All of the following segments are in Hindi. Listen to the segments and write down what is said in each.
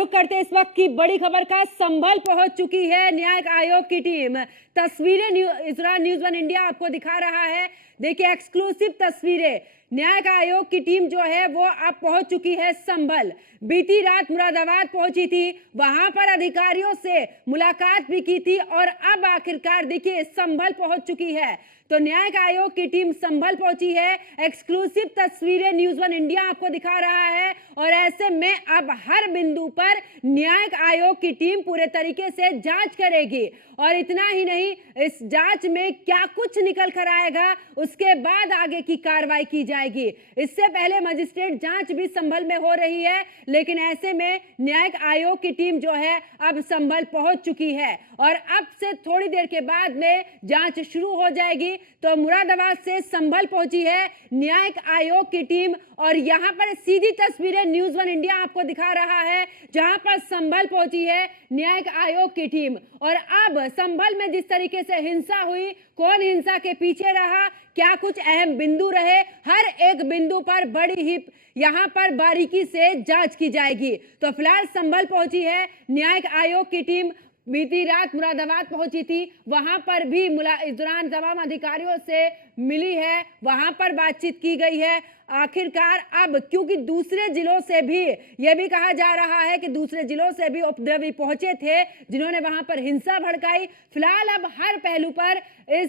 रुक करते इस वक्त की बड़ी खबर का। संभल पहुंच चुकी है न्याय आयोग की टीम। तस्वीरें इजरान न्यूज़ वन इंडिया आपको दिखा रहा है। देखिए एक्सक्लूसिव तस्वीरें। न्याय आयोग की टीम जो है वो अब पहुंच चुकी है संभल। बीती रात मुरादाबाद पहुंची थी, वहां पर अधिकारियों से मुलाकात भी की थी और अब आखिरकार देखिए संभल पहुंच चुकी है। तो न्याय आयोग की टीम संभल पहुंची है। एक्सक्लूसिव तस्वीरें न्यूज़ वन इंडिया आपको दिखा रहा है और ऐसे में अब हर बिंदु पर न्यायिक आयोग की टीम पूरे तरीके से जांच करेगी। और इतना ही नहीं, इस जांच में क्या कुछ निकल कर आएगा उसके बाद आगे की कार्रवाई की जाएगी। इससे पहले मजिस्ट्रेट जांच भी संभल में हो रही है, लेकिन ऐसे में न्यायिक आयोग की टीम जो है अब संभल पहुंच चुकी है और अब से थोड़ी देर के बाद में जांच शुरू हो जाएगी। तो मुरादाबाद से संभल पहुंची है न्यायिक आयोग की टीम और यहां पर सीधी तस्वीरें न्यूज़ वन इंडिया आपको दिखा रहा है, जहां पर संभल पहुंची है न्यायिक आयोग की टीम। और अब संभल में जिस तरीके से हिंसा हुई, कौन हिंसा के पीछे रहा, क्या कुछ अहम बिंदु रहे, हर एक बिंदु पर बड़ी ही यहां पर बारीकी से जांच की जाएगी। तो फिलहाल संभल पहुंची है न्यायिक आयोग की टीम। बीती रात मुरादाबाद पहुंची थी, वहां पर भी इस दौरान तमाम अधिकारियों से मिली है, वहां पर बातचीत की गई है। आखिरकार अब क्योंकि दूसरे जिलों से भी यह भी कहा जा रहा है कि दूसरे जिलों से भी उपद्रवी पहुंचे थे जिन्होंने वहां पर हिंसा भड़काई। फिलहाल अब हर पहलू पर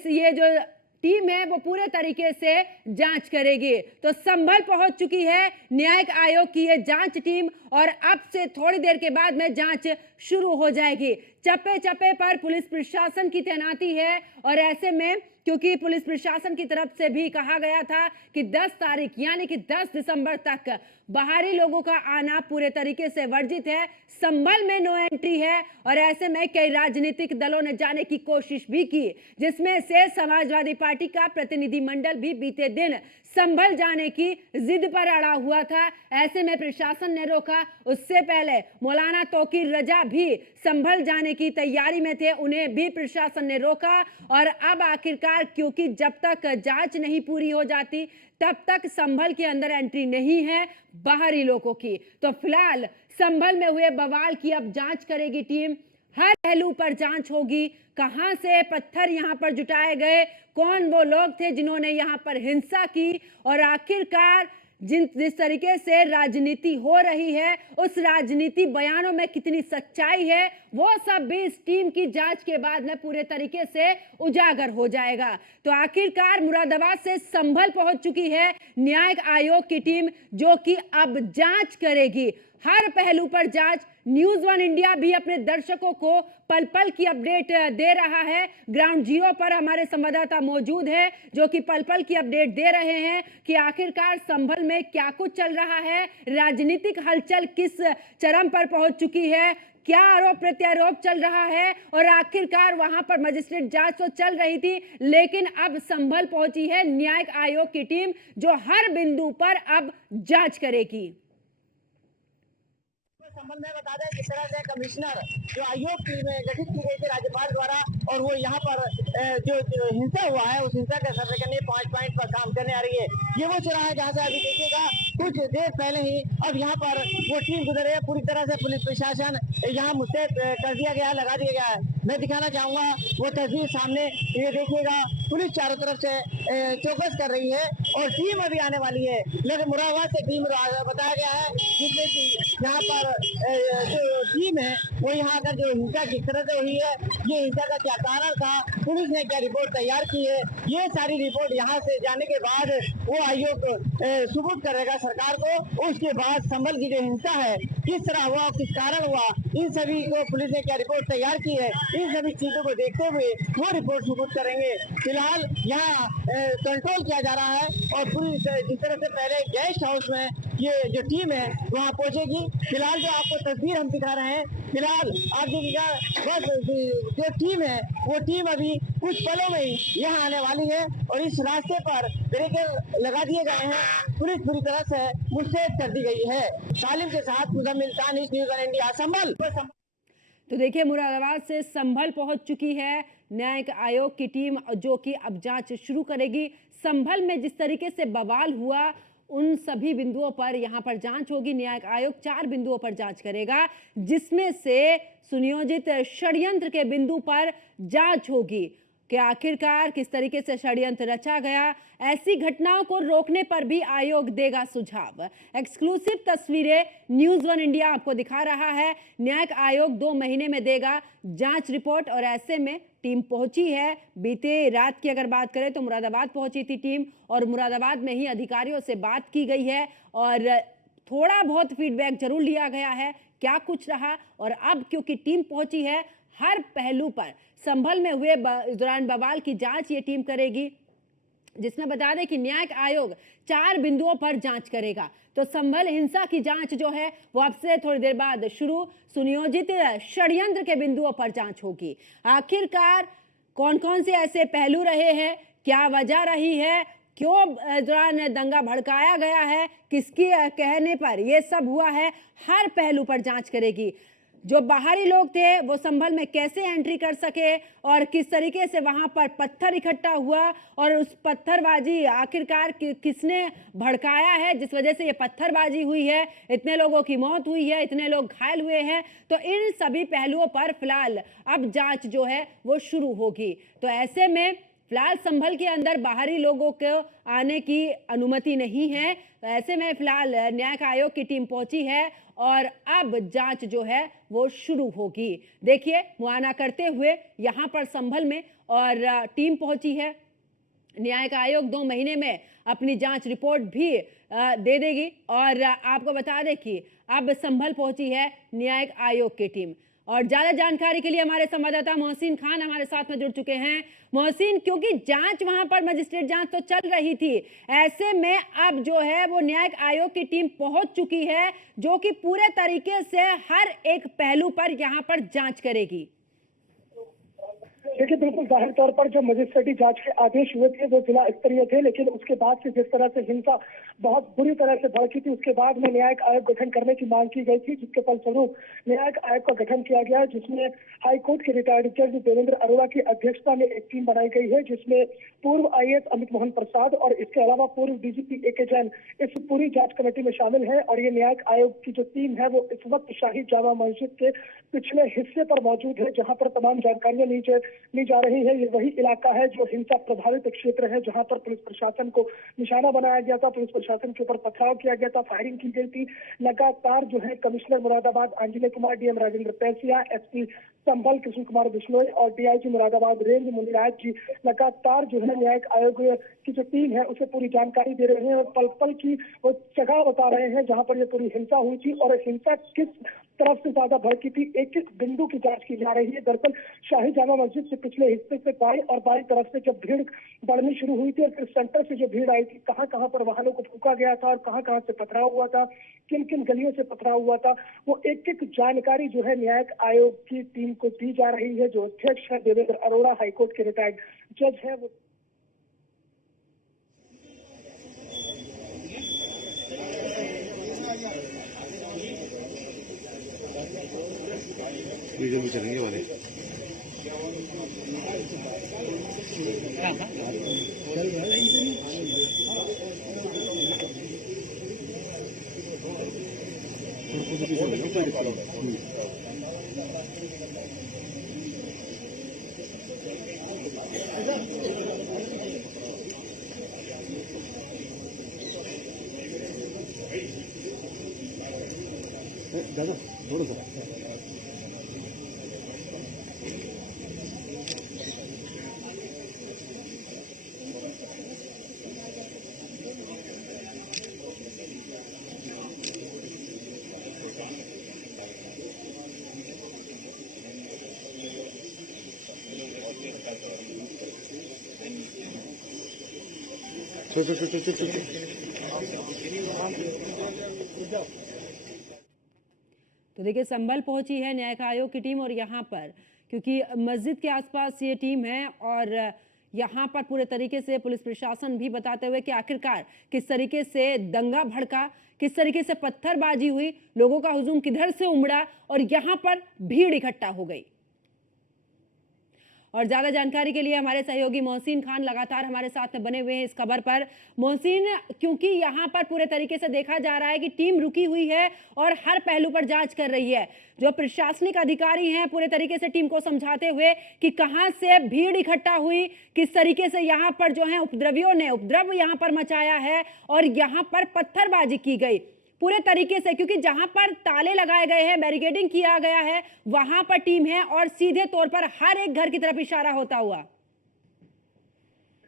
ये जो टीम है वो पूरे तरीके से जांच करेगी। तो संभल पहुंच चुकी है न्यायिक आयोग की ये जांच टीम और अब से थोड़ी देर के बाद में जांच शुरू हो जाएगी। चप्पे चप्पे पर पुलिस प्रशासन की तैनाती है और ऐसे में क्योंकि पुलिस प्रशासन की तरफ से भी कहा गया था कि 10 तारीख यानी कि 10 दिसंबर तक बाहरी लोगों का आना पूरे तरीके से वर्जित है। संभल में नो एंट्री है और ऐसे में कई राजनीतिक दलों ने जाने की कोशिश भी की, जिसमें से समाजवादी पार्टी का प्रतिनिधिमंडल भी बीते दिन संभल जाने की जिद पर अड़ा हुआ था। ऐसे में प्रशासन ने रोका। उससे पहले मौलाना तौकीर रजा भी संभल जाने की तैयारी में थे, उन्हें भी प्रशासन ने रोका। और अब आखिरकार क्योंकि जब तक जांच नहीं पूरी हो जाती तब तक संभल के अंदर एंट्री नहीं है बाहरी लोगों की। तो फिलहाल संभल में हुए बवाल की अब जांच करेगी टीम। हर पहलू पर जांच होगी, कहां से पत्थर यहां पर जुटाए गए, कौन वो लोग थे जिन्होंने यहां पर हिंसा की और आखिरकार जिस तरीके से राजनीति हो रही है उस राजनीति बयानों में कितनी सच्चाई है, वो सब भी इस टीम की जांच के बाद में पूरे तरीके से उजागर हो जाएगा। तो आखिरकार मुरादाबाद से संभल पहुंच चुकी है न्यायिक आयोग की टीम, जो कि अब जांच करेगी, हर पहलू पर जांच। न्यूज़ वन इंडिया भी अपने दर्शकों को पल पल की अपडेट दे रहा है। ग्राउंड जीरो पर हमारे संवाददाता मौजूद है जो कि पल पल की अपडेट दे रहे हैं कि आखिरकार संभल में क्या कुछ चल रहा है, राजनीतिक हलचल किस चरम पर पहुंच चुकी है, क्या आरोप प्रत्यारोप चल रहा है और आखिरकार वहां पर मजिस्ट्रेट जांच तो चल रही थी, लेकिन अब संभल पहुंची है न्यायिक आयोग की टीम जो हर बिंदु पर अब जांच करेगी। संबंध में बता दें किस तरह से कमिश्नर जो आयोग की गठित की गई थी राज्यपाल द्वारा और वो यहाँ पर जो हिंसा हुआ है उस हिंसा का सर्वे करने 5 पॉइंट पर काम करने आ रही है। ये वो चौराहा है जहाँ से अभी देखिएगा कुछ देर पहले ही अब यहाँ पर वो टीम गुजर रही है। पूरी तरह से पुलिस प्रशासन यहाँ मुस्तैद कर दिया गया है, लगा दिया गया है। मैं दिखाना चाहूंगा वो तस्वीर सामने, ये देखिएगा पुलिस चारों तरफ से चौकस कर रही है और टीम अभी आने वाली है। लेकिन मुरादाबाद से टीम बताया गया है जिसमें कि यहाँ पर जो टीम है वो यहाँ आकर जो हिंसा किस तरह से हुई है, ये हिंसा का क्या कारण था, पुलिस ने क्या रिपोर्ट तैयार की है, ये सारी रिपोर्ट यहाँ से जाने के बाद वो आयोग सबूत करेगा सरकार को। उसके बाद संभल की जो हिंसा है किस तरह हुआ, किस कारण हुआ, इन सभी को पुलिस ने क्या रिपोर्ट तैयार की है, इन सभी चीजों को देखते हुए वो रिपोर्ट सबूत करेंगे। फिलहाल यहाँ कंट्रोल किया जा रहा है और पुलिस जिस तरह से पहले गेस्ट हाउस में ये जो टीम है वहाँ पहुंचेगी। फिलहाल जो आपको तस्वीर हम दिखा रहे हैं, फिलहाल आप देखिएगा बस जो टीम है वो टीम अभी कुछ पलों में ही यहाँ आने वाली है और इस रास्ते पर बैरिकेड लगा दिए गए हैं, पुलिस पूरी तरह से मुस्तैद कर दी गई है। सालिम के साथ Muzammil Tanish, news one India, Sambhal. तो देखिए मुरादाबाद से संभल पहुंच चुकी है न्यायिक आयोग की टीम जो कि अब जांच शुरू करेगी। संभल में जिस तरीके से बवाल हुआ उन सभी बिंदुओं पर यहाँ पर जांच होगी। न्यायिक आयोग 4 बिंदुओं पर जांच करेगा, जिसमें से सुनियोजित षड्यंत्र के बिंदु पर जांच होगी कि आखिरकार किस तरीके से षड्यंत्र रचा गया। ऐसी घटनाओं को रोकने पर भी आयोग देगा सुझाव। एक्सक्लूसिव तस्वीरें न्यूज़ 1 इंडिया आपको दिखा रहा है। न्यायिक आयोग 2 महीने में देगा जांच रिपोर्ट और ऐसे में टीम पहुंची है। बीते रात की अगर बात करें तो मुरादाबाद पहुंची थी टीम और मुरादाबाद में ही अधिकारियों से बात की गई है और थोड़ा बहुत फीडबैक जरूर लिया गया है क्या कुछ रहा। और अब क्योंकि टीम पहुंची है, हर पहलू पर संभल में हुए इस दौरान बवाल की जांच ये टीम करेगी, जिसमें बता दें कि न्यायिक आयोग 4 बिंदुओं पर जांच करेगा। तो संभल हिंसा की जांच जो है वो अब से थोड़ी देर बाद शुरू। सुनियोजित षड्यंत्र के बिंदुओं पर जांच होगी। आखिरकार कौन कौन से ऐसे पहलू रहे हैं, क्या वजह रही है, क्यों इस दौरान दंगा भड़काया गया है, किसके कहने पर ये सब हुआ है, हर पहलू पर जांच करेगी। जो बाहरी लोग थे वो संभल में कैसे एंट्री कर सके और किस तरीके से वहां पर पत्थर इकट्ठा हुआ और उस पत्थरबाजी आखिरकार किसने भड़काया है जिस वजह से ये पत्थरबाजी हुई है, इतने लोगों की मौत हुई है, इतने लोग घायल हुए हैं। तो इन सभी पहलुओं पर फिलहाल अब जांच जो है वो शुरू होगी। तो ऐसे में फिलहाल संभल के अंदर बाहरी लोगों को आने की अनुमति नहीं है। तो ऐसे में फिलहाल न्यायिक आयोग की टीम पहुंची है और अब जांच जो है वो शुरू होगी। देखिए मुआयना करते हुए यहाँ पर संभल में और टीम पहुंची है। न्यायिक आयोग 2 महीने में अपनी जांच रिपोर्ट भी दे देगी। और आपको बता दें कि अब संभल पहुंची है न्यायिक आयोग की टीम। और ज्यादा जानकारी के लिए हमारे संवाददाता मोहसिन खान हमारे साथ में जुड़ चुके हैं। मोहसिन, क्योंकि जांच वहां पर मजिस्ट्रेट जांच तो चल रही थी, ऐसे में अब जो है वो न्यायिक आयोग की टीम पहुंच चुकी है जो कि पूरे तरीके से हर एक पहलू पर यहां पर जांच करेगी। देखिए, बिल्कुल जाहिर तौर पर जो मजिस्ट्रेटी जांच के आदेश हुए थे वो जिला स्तरीय थे, लेकिन उसके बाद से जिस तरह से हिंसा बहुत बुरी तरह से भड़की थी, उसके बाद में न्यायिक आयोग गठन करने की मांग की गई थी, जिसके फलस्वरूप न्यायिक आयोग का गठन किया गया, जिसमें हाईकोर्ट के रिटायर्ड जज देवेंद्र अरोड़ा की अध्यक्षता में एक टीम बनाई गई है, जिसमें पूर्व IAS अमित मोहन प्रसाद और इसके अलावा पूर्व DGP AK जैन इस पूरी जांच कमेटी में शामिल है। और ये न्यायिक आयोग की जो टीम है वो इस वक्त शाही जामा मस्जिद के पिछले हिस्से पर मौजूद है, जहां पर तमाम जानकारियां ली जा रही है। ये वही इलाका है जो हिंसा प्रभावित क्षेत्र है, जहां पर पुलिस प्रशासन को निशाना बनाया गया था, पुलिस प्रशासन के ऊपर पथराव किया गया था, फायरिंग की गई थी। लगातार जो है commissioner Moradabad Anjaneya Kumar, DM Rajendra Paisia, SP संभल कृष्ण कुमार बिश्नोई और DIG मुरादाबाद रेंज मुनिराज जी लगातार जो है न्यायिक आयोग की जो टीम है उसे पूरी जानकारी दे रहे हैं और पल पल की वो जगह बता रहे हैं जहां पर ये पूरी हिंसा हुई थी और हिंसा किस तरफ से ज्यादा भड़की थी, एक एक बिंदु की जांच की जा रही है। दरअसल शाही जामा मस्जिद से पिछले हिस्से से बाई और बाई तरफ से जब भीड़ बढ़नी शुरू हुई थी और फिर सेंटर से जो भीड़ आई थी, कहां कहां पर वाहनों को फूंका गया था और कहां कहां से पथराव हुआ था, किन किन गलियों से पथराव हुआ था, वो एक एक जानकारी जो है न्यायिक आयोग की टीम को दी जा रही है। जो अध्यक्ष है देवेंद्र अरोड़ा, हाईकोर्ट के रिटायर्ड जज है, वो वीडियो में चलेंगे वाले दादा थोड़ा सा तो देखिए संभल पहुंची है न्यायिक आयोग की टीम और यहाँ पर क्योंकि मस्जिद के आसपास ये टीम है और यहाँ पर पूरे तरीके से पुलिस प्रशासन भी बताते हुए कि आखिरकार किस तरीके से दंगा भड़का, किस तरीके से पत्थरबाजी हुई, लोगों का हुजूम किधर से उमड़ा और यहाँ पर भीड़ इकट्ठा हो गई। और ज्यादा जानकारी के लिए हमारे सहयोगी मोहसिन खान लगातार हमारे साथ में बने हुए हैं इस खबर पर। मोहसिन, क्योंकि यहाँ पर पूरे तरीके से देखा जा रहा है कि टीम रुकी हुई है और हर पहलू पर जांच कर रही है, जो प्रशासनिक अधिकारी हैं पूरे तरीके से टीम को समझाते हुए कि कहां से भीड़ इकट्ठा हुई, किस तरीके से यहाँ पर जो है उपद्रवियों ने उपद्रव यहाँ पर मचाया है और यहाँ पर पत्थरबाजी की गई पूरे तरीके से, क्योंकि जहां पर ताले लगाए गए हैं, बैरिकेडिंग किया गया है, वहां पर टीम है और सीधे तौर पर हर एक घर की तरफ इशारा होता हुआ।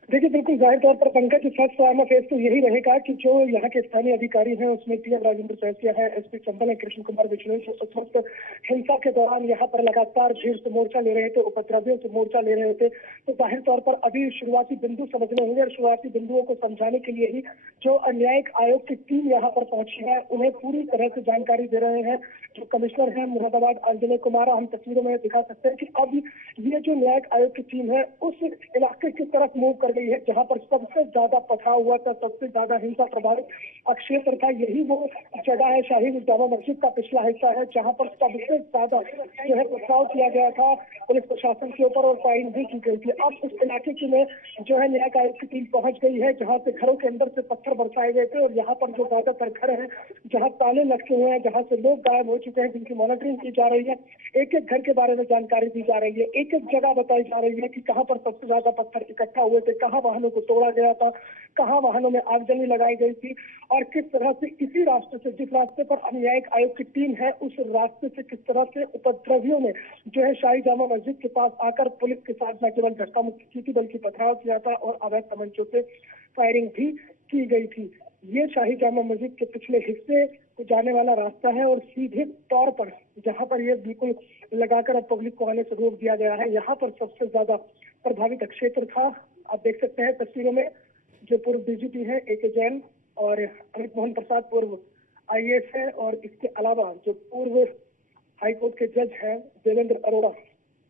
देखिए, बिल्कुल जाहिर तौर पर पंकज फर्स्ट आर्म फेस तो यही रहेगा कि जो यहाँ के स्थानीय अधिकारी हैं उसमें टीएम राजेंद्र सैसिया है, एसपी चंबल है, कृष्ण कुमार बिश्नोई, उस वक्त हिंसा के दौरान यहाँ पर लगातार भीड़ से मोर्चा ले रहे थे, उपद्रवियों से मोर्चा ले रहे थे। तो जाहिर तौर पर अभी शुरुआती बिंदु समझने होंगे और शुरुआती बिंदुओं को समझाने के लिए ही जो न्यायिक आयोग की टीम यहाँ पर पहुंची है उन्हें पूरी तरह से जानकारी दे रहे हैं। जो कमिश्नर है मुरादाबाद अंजने कुमार, हम तस्वीरों में दिखा सकते हैं कि अब ये जो न्यायिक आयोग की टीम है उस इलाके की तरफ मूव कर गई है जहां पर सबसे ज्यादा पथराव हुआ था, सबसे ज्यादा हिंसा प्रभावित क्षेत्र था। यही वो जगह है, शाही जामा मस्जिद का पिछला हिस्सा है, जहां पर सबसे ज्यादा जो है पथराव किया गया था पुलिस प्रशासन के ऊपर और फायरिंग भी की गई थी। अब उस इलाके की में जो है न्यायिक आयोग की टीम पहुंच गई है, जहां से घरों के अंदर से पत्थर बरसाए गए थे और यहाँ पर जो ज्यादातर घर है जहाँ ताले लटके हुए हैं, जहाँ से लोग गायब हो चुके हैं, जिनकी मॉनिटरिंग की जा रही है, एक एक घर के बारे में जानकारी दी जा रही है, एक एक जगह बताई जा रही है कि कहाँ पर सबसे ज्यादा पत्थर इकट्ठा हुए थे, कहाँ वाहनों को तोड़ा गया था, कहाँ वाहनों में आगजनी लगाई गई थी और किस तरह से इसी रास्ते से, जिस रास्ते पर अब न्यायिक आयोग की टीम है, उस रास्ते से किस तरह से उपद्रवियों ने जो है शाही जामा मस्जिद के पास आकर पुलिस के साथ न केवल धक्का मुक्की की थी बल्कि पथराव किया था और अवैध तमंचों से फायरिंग भी की गई थी। ये शाही जामा मस्जिद के पिछले हिस्से को जाने वाला रास्ता है और सीधे तौर पर जहाँ पर ये बिल्कुल लगाकर अब पब्लिक को आने से रोक दिया गया है, यहाँ पर सबसे ज्यादा प्रभावित क्षेत्र था। आप देख सकते हैं तस्वीरों में जो पूर्व डीजीपी है AK जैन और अमित मोहन प्रसाद पूर्व IAS है और इसके अलावा जो पूर्व हाईकोर्ट के जज हैं देवेंद्र अरोड़ा,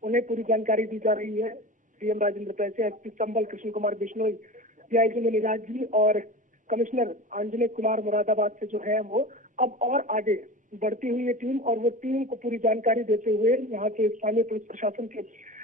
उन्हें पूरी जानकारी दी जा रही है। TM Rajendra Saisiya, SP Chambal, Krishna Kumar Bishnoi, DIG Muniraj जी और कमिश्नर अंजने कुमार मुरादाबाद से जो है वो अब और आगे बढ़ती हुई है टीम और वो टीम को पूरी जानकारी देते हुए यहाँ के स्थानीय पुलिस प्रशासन के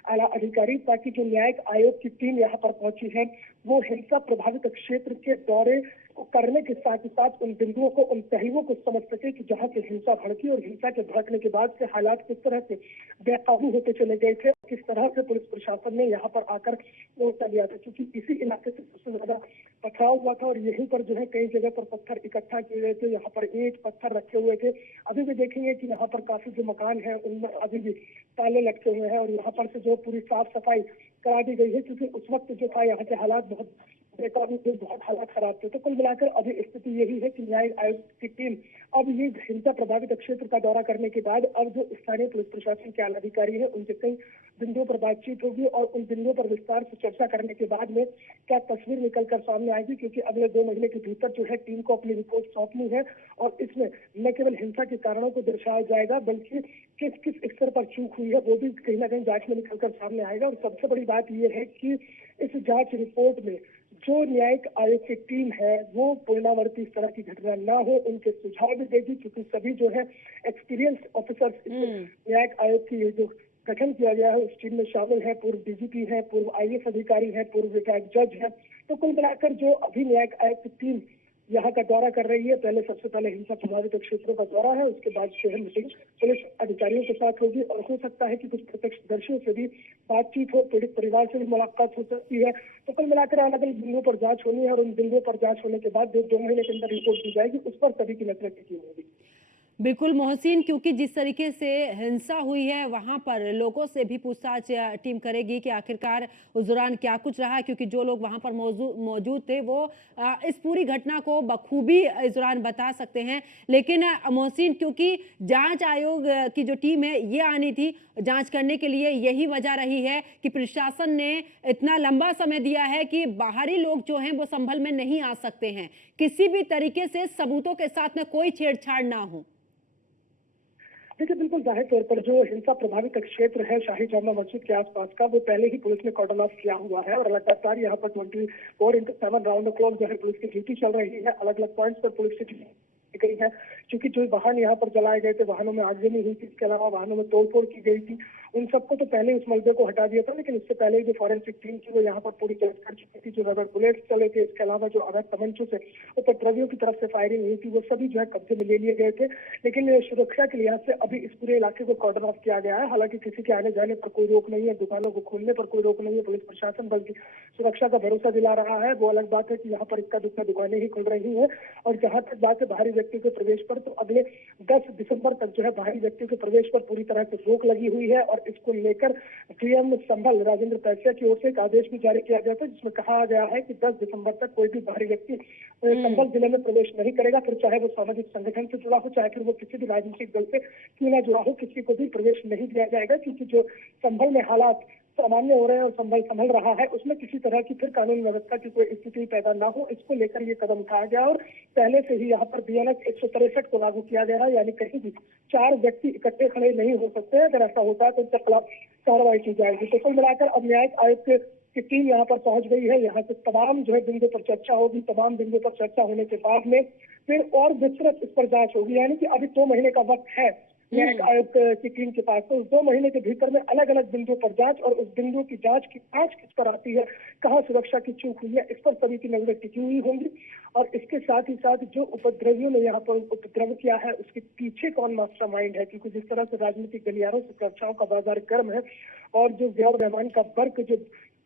आला अधिकारी, ताकि जो न्यायिक आयोग की टीम यहाँ पर पहुंची है वो हिंसा प्रभावित क्षेत्र के दौरे को करने के साथ ही साथ उन बिंदुओं को, उन पहलुओं को समझ सके कि जहाँ से हिंसा भड़की और हिंसा के भड़कने के बाद से हालात किस तरह से बेकाबू होते चले गए थे, किस तरह से पुलिस प्रशासन ने यहाँ पर आकर मोर्चा लिया था, क्योंकि इसी इलाके से सबसे ज्यादा पथराव हुआ था और यहीं पर जो है कई जगह पर पत्थर इकट्ठा किए गए थे, यहाँ पर ईंट पत्थर रखे हुए थे। अभी भी देखेंगे कि यहाँ पर काफी जो मकान है उनमें अभी भी ताले लटके हुए हैं और यहाँ पर से जो पूरी साफ सफाई करा दी गई है, क्योंकि उस वक्त जो था यहाँ के हालात बहुत बेकाबू थे, बहुत हालात खराब थे। तो कुल मिलाकर अभी स्थिति यही है कि न्यायिक आयोग की टीम अब ये हिंसा प्रभावित क्षेत्र का दौरा करने के बाद अब जो स्थानीय पुलिस प्रशासन के आला अधिकारी है उनसे कई बिंदुओं पर बातचीत होगी और उन बिंदुओं पर विस्तार से चर्चा करने के बाद में क्या तस्वीर निकल कर सामने आएगी, क्योंकि अगले 2 महीने के भीतर जो है टीम को अपनी रिपोर्ट सौंपनी है और इसमें न केवल हिंसा के कारणों को दर्शाया जाएगा बल्कि किस किस स्तर पर चूक हुई है वो भी कहीं ना कहीं जांच में निकल कर सामने आएगा। और सबसे बड़ी बात यह है कि इस जांच रिपोर्ट में जो न्यायिक आयोग की टीम है वो पुनरावृत्ति इस तरह की घटना ना हो उनके सुझाव भी देगी, क्योंकि सभी जो है एक्सपीरियंस ऑफिसर्स न्यायिक आयोग की जो गठन किया गया है उस टीम में शामिल है, पूर्व DGP है, पूर्व IAS अधिकारी है, पूर्व विधायक जज है। तो कुल मिलाकर जो अभी न्यायिक आयोग की टीम यहाँ का दौरा कर रही है, पहले सबसे पहले हिंसा प्रभावित क्षेत्रों का दौरा है, उसके बाद जो है मीटिंग पुलिस अधिकारियों के साथ होगी और हो सकता है कि कुछ प्रत्यक्षदर्शियों से भी बातचीत हो, पीड़ित परिवार से भी मुलाकात हो सकती है। तो कुल मिलाकर अलग अलग बिंदुओं पर जांच होनी है और उन बिंदुओं पर जांच होने के बाद 2 महीने के अंदर रिपोर्ट दी जाएगी, उस पर सभी की नजर टिकी होगी। बिल्कुल मोहसिन, क्योंकि जिस तरीके से हिंसा हुई है वहां पर लोगों से भी पूछताछ टीम करेगी कि आखिरकार उस दौरान क्या कुछ रहा, क्योंकि जो लोग वहां पर मौजूद थे वो इस पूरी घटना को बखूबी इस दौरान बता सकते हैं। लेकिन मोहसिन, क्योंकि जांच आयोग की जो टीम है ये आनी थी जांच करने के लिए, यही वजह रही है कि प्रशासन ने इतना लंबा समय दिया है कि बाहरी लोग जो हैं वो संभल में नहीं आ सकते हैं, किसी भी तरीके से सबूतों के साथ में कोई छेड़छाड़ ना हो। देखिए, बिल्कुल जाहिर तौर पर जो हिंसा प्रभावित क्षेत्र है शाही जामा मस्जिद के आसपास का, वो पहले ही पुलिस ने कॉर्डन ऑफ किया हुआ है और लगातार यहाँ पर 24/7 राउंड द क्लॉक जो है पुलिस की ड्यूटी चल रही है। अलग अलग पॉइंट्स पर पुलिस की गई है, क्योंकि जो वाहन यहाँ पर जलाए गए थे वाहनों में आगजनी हुई थी, इसके अलावा वाहनों में तोड़फोड़ की गई थी। उन सबको तो पहले उस मलबे को हटा दिया था, लेकिन उससे पहले जो फॉरेंसिक टीम थी वो यहाँ पर पूरी जांच कर चुकी थी। जो रबर बुलेट्स चले थे, इसके अलावा जो अवैध तमंचों से उपद्रवियों की तरफ से फायरिंग हुई थी, वो सभी जो है कब्जे में ले लिए गए थे। लेकिन सुरक्षा के लिहाज से अभी इस पूरे इलाके को कॉर्डन ऑफ किया गया है। हालांकि किसी के आने जाने पर कोई रोक नहीं है, दुकानों को खोलने पर कोई रोक नहीं है। पुलिस प्रशासन बल्कि सुरक्षा का भरोसा दिला रहा है। वो अलग बात है कि यहाँ पर इक्का दुक्का दुकानें ही खुल रही हैं। और जहां तक बात है बाहरी व्यक्तियों के प्रवेश पर, तो अगले 10 दिसंबर तक जो है बाहरी व्यक्तियों के प्रवेश पर पूरी तरह से रोक लगी हुई है। और इसको लेकर सीएम संभल राजेंद्र पैसिया की ओर से एक आदेश भी जारी किया गया था, जिसमें कहा गया है कि 10 दिसंबर तक कोई भी बाहरी व्यक्ति संभल जिले में प्रवेश नहीं करेगा। फिर चाहे वो सामाजिक संगठन से जुड़ा हो, चाहे फिर वो किसी भी राजनीतिक दल से क्यों ना जुड़ा हो, किसी को भी प्रवेश नहीं दिया जाएगा। क्योंकि जो संभल में हालात सामान्य हो रहे हैं और संभल रहा है, उसमें किसी तरह की फिर कानून व्यवस्था की कोई स्थिति पैदा ना हो, इसको लेकर ये कदम उठाया गया। और पहले से ही यहाँ पर BNS 163 को लागू किया गया है, यानी कहीं भी 4 व्यक्ति इकट्ठे खड़े नहीं हो सकते हैं। अगर ऐसा होता है तो उनके खिलाफ कार्रवाई की जाएगी। तो कुल मिलाकर अब न्यायिक आयोग की टीम यहाँ पर पहुंच गई है। यहाँ से तमाम जो है बिंदु पर चर्चा होगी। तमाम बिंदु पर चर्चा होने के बाद में फिर और विस्तृत इस पर जांच होगी। यानी कि अभी 2 महीने का वक्त है न्यायिक आयोग की टीम के पास। तो उस 2 महीने के भीतर में अलग अलग बिंदुओं पर जांच, और उस बिंदु की जांच किस पर आती है, कहाँ सुरक्षा की चूक हुई है, इस पर सभी की नजरें टिकी हुई होंगी। और इसके साथ ही साथ जो उपद्रवियों ने यहाँ पर उपद्रव किया है उसके पीछे कौन मास्टरमाइंड है, क्योंकि जिस तरह से राजनीतिक गलियारों से चर्चाओं का बाजार गर्म है। और जो ज़ियाउर रहमान का वर्क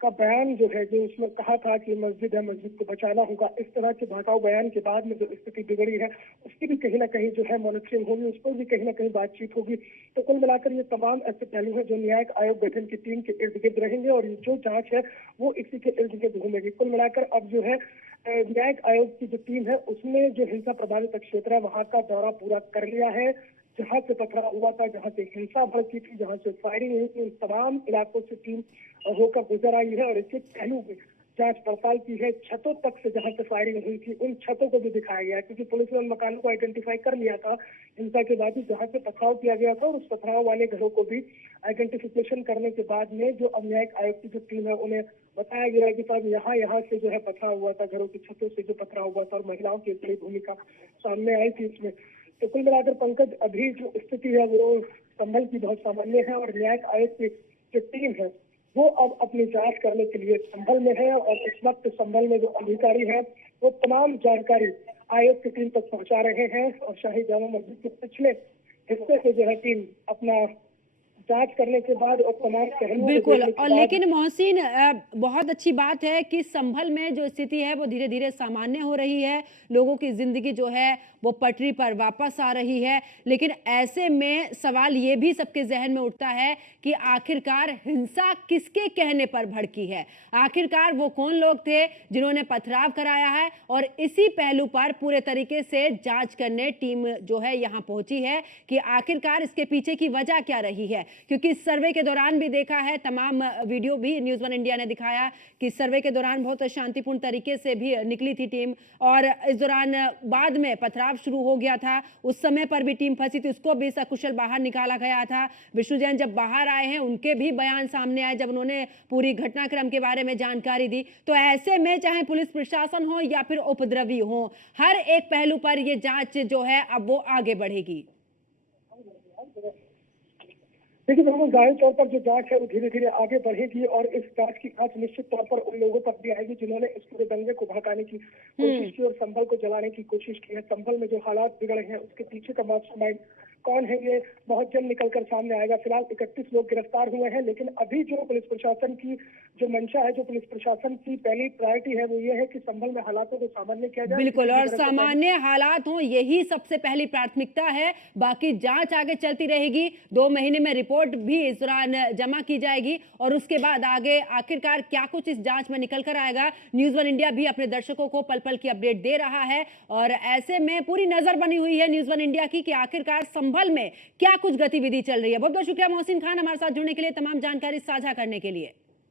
का बयान जो है, जो उसमें कहा था कि मस्जिद है, मस्जिद को बचाना होगा, इस तरह के भड़काऊ बयान के बाद में जो स्थिति बिगड़ी है उसकी भी कहीं ना कहीं जो है मॉनिटरिंग होगी, उस पर भी कहीं ना कहीं बातचीत होगी। तो कुल मिलाकर ये तमाम ऐसे पहलू हैं जो न्यायिक आयोग गठन की टीम के इर्द गिर्द रहेंगे, और जो जांच है वो इसी के इर्द गिर्द घूमेगी। कुल मिलाकर अब जो है न्यायिक आयोग की जो टीम है उसने जो हिंसा प्रभावित क्षेत्र है वहां का दौरा पूरा कर लिया है। जहां से पथराव हुआ था, जहां से हिंसा भड़की थी, जहां से फायरिंग हुई थी, उन तमाम इलाकों से टीम होकर गुजर आई है। और इसके पहलू में जांच पड़ताल की है। छतों तक से जहां से फायरिंग हुई थी उन छतों को भी दिखाया गया है, क्योंकि पुलिस ने उन मकानों को आइडेंटिफाई कर लिया था हिंसा के बाद ही जहां से पथराव किया गया था। और उस पथराव वाले घरों को भी आइडेंटिफिकेशन करने के बाद में जो अब न्यायिक आयोग की जो टीम है उन्हें बताया गया है कि साहब यहाँ से जो है पथराव हुआ था, घरों की छतों से जो पथराव हुआ था, और महिलाओं की बड़ी भूमिका सामने आई थी इसमें। तो कुल मिलाकर पंकज अभी जो स्थिति है वो संभल की बहुत सामान्य है, और न्यायिक आयोग की जो टीम है वो अब अपनी जांच करने के लिए संभल में है। और इस वक्त संभल में जो अधिकारी हैं वो तमाम जानकारी आयोग की टीम तक पहुंचा रहे हैं। और शाही जामा मस्जिद के पिछले हिस्से से जो है टीम अपना जांच करने के बाद और तमाम पहलुओं बिल्कुल। और लेकिन मोहसिन, बहुत अच्छी बात है कि संभल में जो स्थिति है वो धीरे धीरे सामान्य हो रही है, लोगों की जिंदगी जो है वो पटरी पर वापस आ रही है। लेकिन ऐसे में सवाल ये भी सबके जहन में उठता है कि आखिरकार हिंसा किसके कहने पर भड़की है, आखिरकार वो कौन लोग थे जिन्होंने पथराव कराया है। और इसी पहलू पर पूरे तरीके से जांच करने टीम जो है यहाँ पहुंची है कि आखिरकार इसके पीछे की वजह क्या रही है। क्योंकि इस सर्वे के दौरान भी देखा है, तमाम वीडियो भी न्यूज़ 1 इंडिया ने दिखाया कि सर्वे के दौरान बहुत शांतिपूर्ण तरीके से भी निकली थी टीम। और इस दौरान बाद में पथराव शुरू हो गया था, उस समय पर भी टीम फंसी थी, उसको भी सकुशल बाहर निकाला गया था। विष्णु जैन जब बाहर आए हैं उनके भी बयान सामने आए जब उन्होंने पूरी घटनाक्रम के बारे में जानकारी दी। तो ऐसे में चाहे पुलिस प्रशासन हो या फिर उपद्रवी हो, हर एक पहलू पर ये जांच जो है अब वो आगे बढ़ेगी। देखिए बिल्कुल जाहिर तौर पर जो जांच है वो धीरे धीरे आगे बढ़ेगी, और इस जांच की आंच निश्चित तौर पर उन लोगों पर भी आएगी जिन्होंने इस पूरे दंगे को भड़काने की कोशिश की और संभल को जलाने की कोशिश की है। संभल में जो हालात बिगड़े हैं उसके पीछे का मास्टरमाइंड कौन है ये बहुत जल्द निकलकर सामने आएगा। फिलहाल 31 लोग गिरफ्तार हुए हैं, लेकिन अभी जो पुलिस प्रशासन की जो मंशा है, जो पुलिस प्रशासन की पहली प्रायोरिटी है वो ये है कि संभल में हालातों को सामान्य किया जाए। बिल्कुल, और सामान्य हालात हो यही सबसे पहली प्राथमिकता है। बाकी जांच आगे चलती रहेगी, 2 महीने में रिपोर्ट भी इस दौरान जमा की जाएगी, और उसके बाद आगे आखिरकार क्या कुछ इस जांच में निकल कर आएगा, न्यूज़ 1 इंडिया भी अपने दर्शकों को पल पल की अपडेट दे रहा है। और ऐसे में पूरी नजर बनी हुई है न्यूज़ 1 इंडिया की कि आखिरकार संभल में क्या कुछ गतिविधि चल रही है। बहुत बहुत शुक्रिया मोहसिन खान हमारे साथ जुड़ने के लिए, तमाम जानकारी साझा करने के लिए।